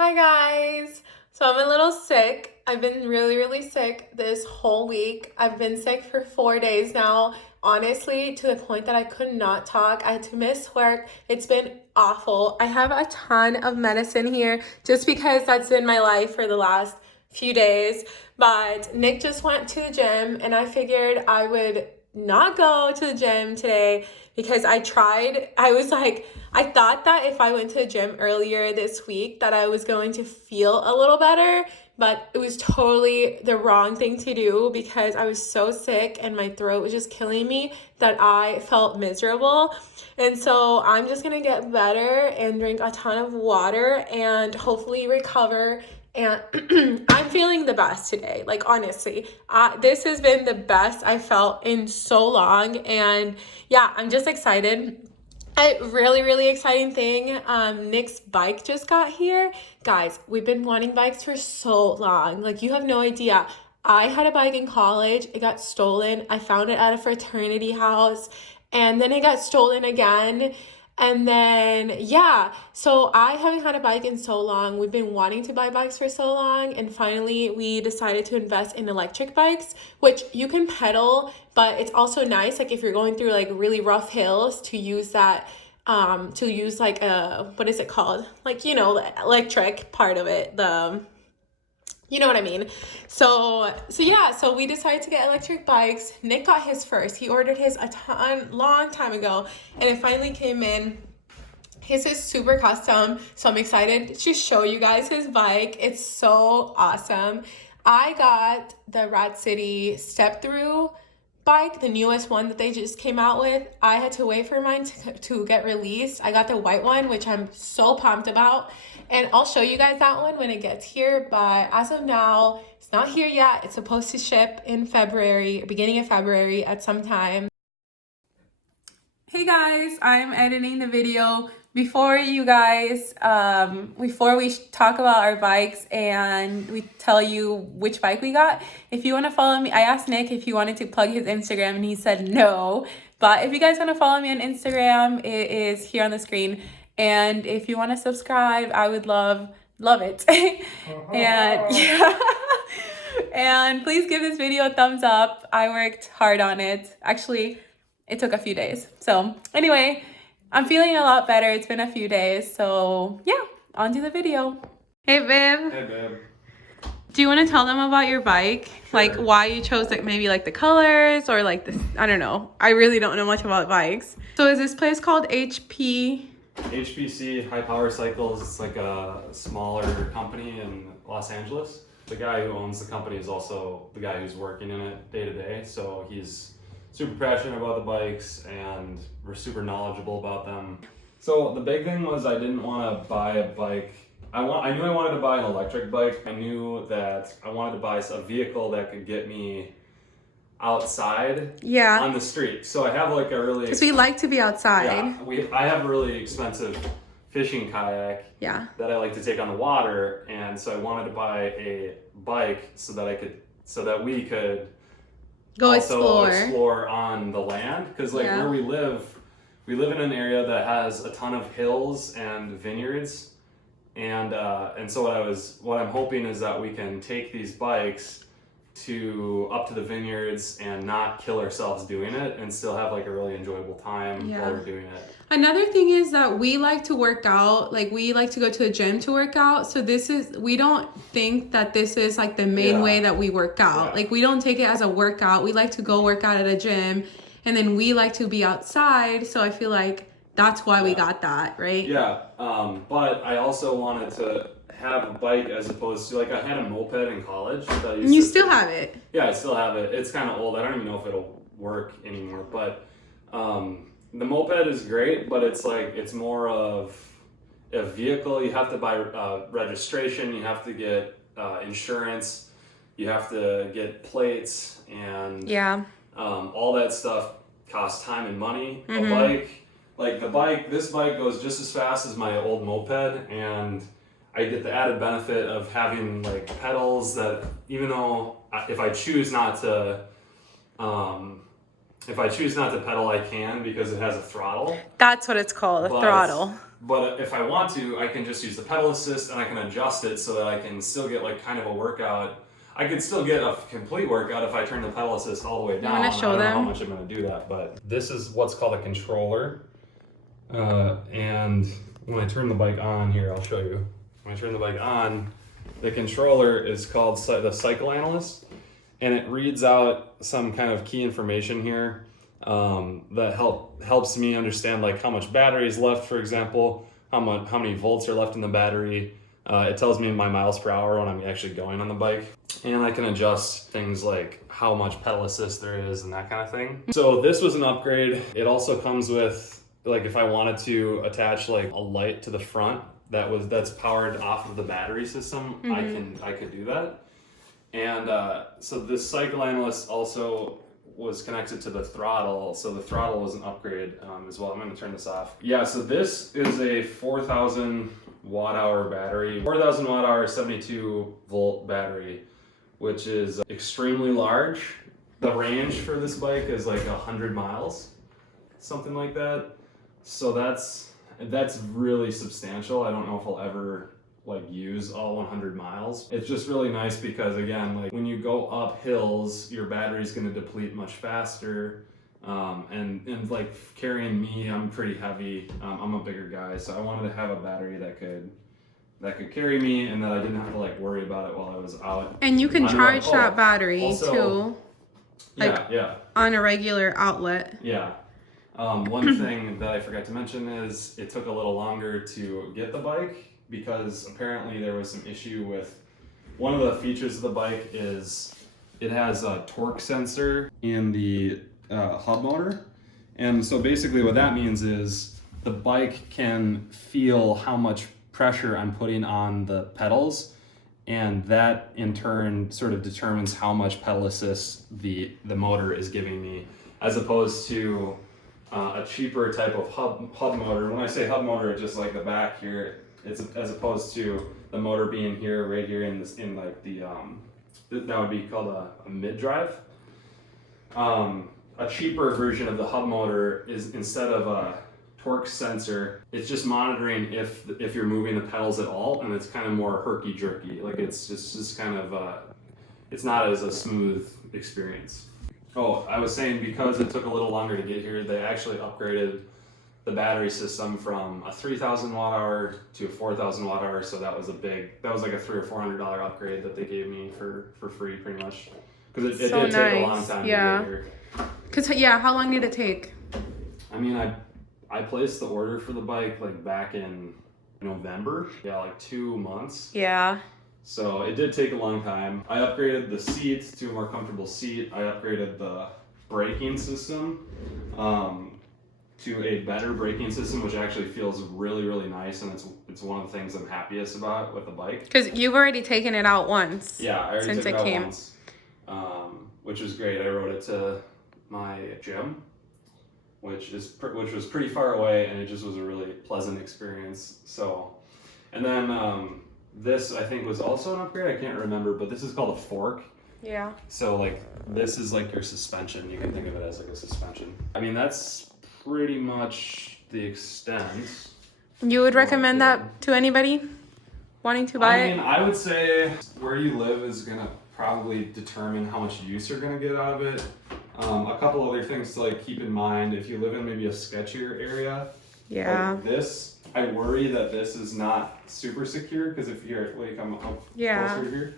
Hi guys! So I'm a little sick. I've been really sick this whole week. I've been sick for 4 days now, honestly, to the point that I could not talk. I had to miss work. It's been awful. I have a ton of medicine here just because that's been my life for the last few days. But Nick just went to the gym and I figured I would not go to the gym today because I thought that if I went to the gym earlier this week that I was going to feel a little better, but it was totally the wrong thing to do because I was so sick and my throat was just killing me that I felt miserable. And so I'm just gonna get better and drink a ton of water and hopefully recover. And I'm feeling the best today. Like, honestly, this has been the best I felt in so long. And yeah, I'm just excited. A really exciting thing, Nick's bike just got here. Guys, we've been wanting bikes for so long. Like, you have no idea. I had a bike in college. It got stolen. I found it at a fraternity house, and then it got stolen again. And then, yeah, so I haven't had a bike in so long. We've been wanting to buy bikes for so long, and finally we decided to invest in electric bikes, which you can pedal, but it's also nice, like if you're going through like really rough hills, to use that, to use like a, what is it called? Like, the electric part of it, you know what I mean? So we decided to get electric bikes. Nick got his first. He ordered his long time ago, and it finally came in. His is super custom, so I'm excited to show you guys his bike. It's so awesome. I got the Rat City step through bike, the newest one that they just came out with. I had to wait for mine to get released. I got the white one, which I'm so pumped about, and I'll show you guys that one when it gets here. But as of now, it's not here yet. It's supposed to ship in February, beginning of February at some time. Hey guys, I'm editing the video before you guys, before we talk about our bikes and we tell you which bike we got. If you want to follow me, I asked Nick if he wanted to plug his Instagram and he said no. But if you guys want to follow me on Instagram, it is here on the screen. And if you want to subscribe, I would love it. And yeah. And please give this video a thumbs up. I worked hard on it. Actually, it took a few days. So anyway, I'm feeling a lot better. It's been a few days. So yeah, on to the video. Hey, babe. Hey, babe. Do you want to tell them about your bike? Sure. Like why you chose like maybe like the colors or like this? I don't know. I really don't know much about bikes. So is this place called HPC High Power Cycles. It's like a smaller company in Los Angeles. The guy who owns the company is also the guy who's working in it day to day. So he's super passionate about the bikes and we're super knowledgeable about them. So the big thing was I didn't want to buy a bike. I knew I wanted to buy an electric bike. I knew that I wanted to buy a vehicle that could get me outside on the street. So I have like a really... Because we like to be outside. Yeah, I have a really expensive fishing kayak that I like to take on the water, and so I wanted to buy a bike so that we could go also explore on the land, because like where we live in an area that has a ton of hills and vineyards, and so what I'm hoping is that we can take these bikes up to the vineyards and not kill ourselves doing it and still have like a really enjoyable time while we're doing it. Another thing is that we like to work out, like we like to go to the gym to work out. So we don't think that this is like the main way that we work out. Like we don't take it as a workout. We like to go work out at a gym, and then we like to be outside. So I feel like that's why we got that, right? Yeah, but I also wanted to have a bike as opposed to, like, I had a moped in college. You still have it? Yeah, I still have it. It's kind of old. I don't even know if it'll work anymore. But the moped is great, but it's like, it's more of a vehicle. You have to buy registration. You have to get insurance. You have to get plates, and all that stuff costs time and money. A bike, this bike goes just as fast as my old moped, and I get the added benefit of having like pedals that, even though if I choose not to pedal, I can, because it has a throttle. That's what it's called, a throttle. But if I want to, I can just use the pedal assist and I can adjust it so that I can still get like kind of a workout. I could still get a complete workout if I turn the pedal assist all the way down. You want to show I don't them? know how much I'm going to do that, but this is what's called a controller. And when I turn the bike on here, I'll show you. When I turn the bike on, the controller is called the cycle analyst, and it reads out some kind of key information here that helps me understand like how much battery is left, for example, how many volts are left in the battery. It tells me my miles per hour when I'm actually going on the bike, and I can adjust things like how much pedal assist there is and that kind of thing. So this was an upgrade. It also comes with, like, if I wanted to attach like a light to the front that's powered off of the battery system, I could do that. And so this cycle analyst also was connected to the throttle, so the throttle was an upgrade as well. I'm going to turn this off. Yeah, so this is a 4,000 watt hour battery, 4,000 watt hour 72 volt battery, which is extremely large. The range for this bike is like 100 miles, something like that. So that's really substantial. I don't know if I'll ever like use all 100 miles. It's just really nice because, again, like when you go up hills, your battery's going to deplete much faster. And like carrying me, I'm pretty heavy. I'm a bigger guy, so I wanted to have a battery that could carry me and that I didn't have to like worry about it while I was out. And you can charge that battery also, too. Like, yeah. On a regular outlet. Yeah. One thing that I forgot to mention is it took a little longer to get the bike because apparently there was some issue with one of the features of the bike is it has a torque sensor in the hub motor. And so basically what that means is the bike can feel how much pressure I'm putting on the pedals, and that in turn sort of determines how much pedal assist the motor is giving me, as opposed to a cheaper type of hub motor. When I say hub motor, it's just like the back here. It's as opposed to the motor being here, right here in like the that would be called a mid drive. A cheaper version of the hub motor is, instead of a torque sensor, it's just monitoring if you're moving the pedals at all, and it's kind of more herky jerky. Like it's just kind of it's not as a smooth experience. Oh, I was saying because it took a little longer to get here, they actually upgraded the battery system from a 3,000 watt hour to a 4,000 watt hour. So that was like a $300 or $400 upgrade that they gave me for free, pretty much, because it did take a long time to get here. Cause how long did it take? I mean, I placed the order for the bike like back in November. Yeah, like 2 months. Yeah. So it did take a long time. I upgraded the seats to a more comfortable seat. I upgraded the braking system to a better braking system, which actually feels really, really nice, and it's one of the things I'm happiest about with the bike. Because you've already taken it out once. Yeah, I already took it out once, which was great. I rode it to my gym, which was pretty far away, and it just was a really pleasant experience. So, and then this I think was also an upgrade. I can't remember, but this is called a fork. Yeah. So like this is like your suspension. You can think of it as like a suspension. I mean, that's pretty much the extent. You would recommend that to anybody wanting to buy it? I mean, I would say where you live is gonna probably determine how much use you're gonna get out of it. A couple other things to like keep in mind: if you live in maybe a sketchier area, like this, I worry that this is not super secure, because if you're like I'm up closer here,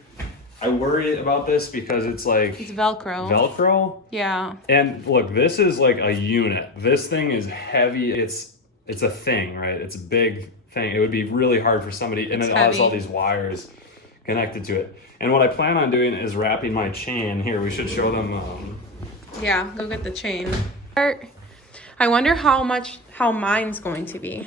I worry about this because it's like it's Velcro. Yeah. And look, this is like a unit. This thing is heavy. It's a thing, right? It's a big thing. It would be really hard for somebody, and it has all these wires connected to it. And what I plan on doing is wrapping my chain here. We should show them. Yeah, go get the chain. I wonder how mine's going to be.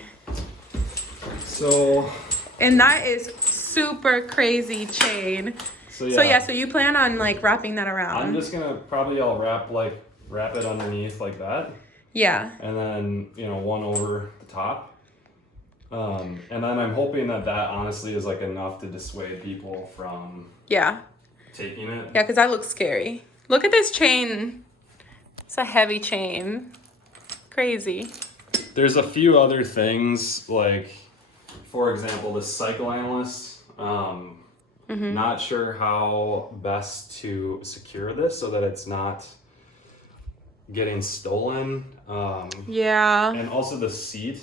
So. And that is super crazy chain. So you plan on like wrapping that around? I'm just gonna probably wrap it underneath like that. Yeah. And then one over the top. And then I'm hoping that honestly is like enough to dissuade people from taking it. Yeah, because that looks scary. Look at this chain. It's a heavy chain. Crazy. There's a few other things, like, for example, this cycle analyst. Not sure how best to secure this so that it's not getting stolen. Yeah. And also the seat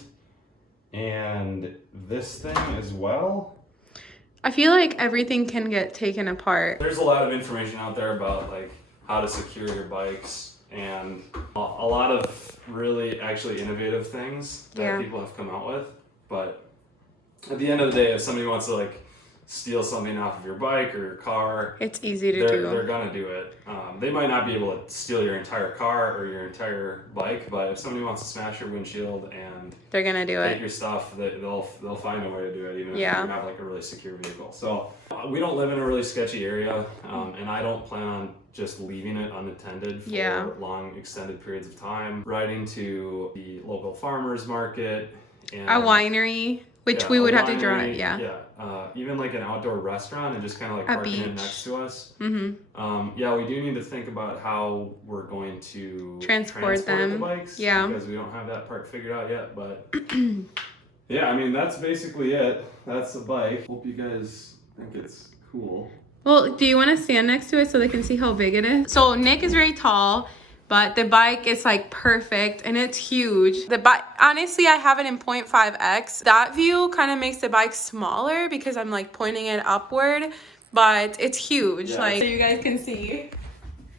and this thing as well. I feel like everything can get taken apart. There's a lot of information out there about like how to secure your bikes and a lot of really actually innovative things that people have come out with. But at the end of the day, if somebody wants to like steal something off of your bike or your car, It's easy to do. They're gonna do it. They might not be able to steal your entire car or your entire bike, but if somebody wants to smash your windshield and They're gonna do take it. your stuff, they'll find a way to do it, even if you Yeah. have like a really secure vehicle. So we don't live in a really sketchy area, and I don't plan on just leaving it unattended for long extended periods of time. Riding to the local farmers market and A winery, which we would have to drive. Yeah. Even like an outdoor restaurant and just kind of like A parking it beach. next to us. Mm-hmm. Yeah, we do need to think about how we're going to Transport them. the bikes. Yeah. Because we don't have that part figured out yet. But yeah, I mean, that's basically it. That's the bike. Hope you guys think it's cool. Well, do you want to stand next to it so they can see how big it is? So Nick is very tall, but the bike is like perfect and it's huge. The bike, honestly, I have it in 0.5x. That view kind of makes the bike smaller because I'm like pointing it upward, but it's huge. Like, so you guys can see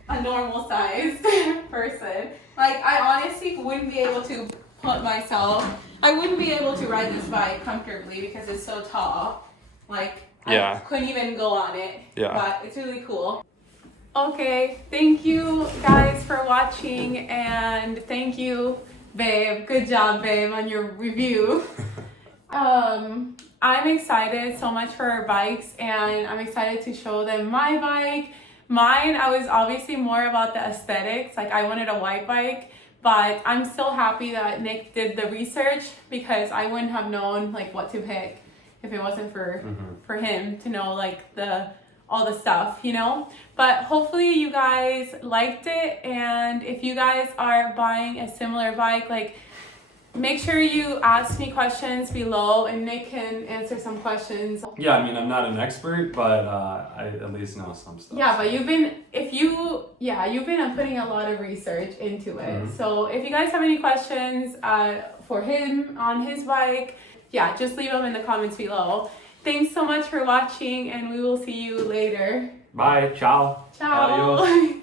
a normal sized person. Like, I honestly wouldn't be able to I wouldn't be able to ride this bike comfortably because it's so tall. Like, I couldn't even go on it. Yeah. But it's really cool. Okay, thank you guys for watching, and thank you, babe. Good job, babe, on your review. I'm excited so much for our bikes, and I'm excited to show them my bike. Mine, I was obviously more about the aesthetics. Like, I wanted a white bike, but I'm still happy that Nick did the research because I wouldn't have known like what to pick if it wasn't for him to know like all the stuff, you know? But hopefully you guys liked it, and if you guys are buying a similar bike, like, make sure you ask me questions below and Nick can answer some questions. Yeah, I mean, I'm not an expert, but I at least know some stuff. Yeah, but you've been putting a lot of research into it. So if you guys have any questions for him on his bike, yeah, just leave them in the comments below. Thanks so much for watching, and we will see you later. Bye. Ciao. Ciao. Adios.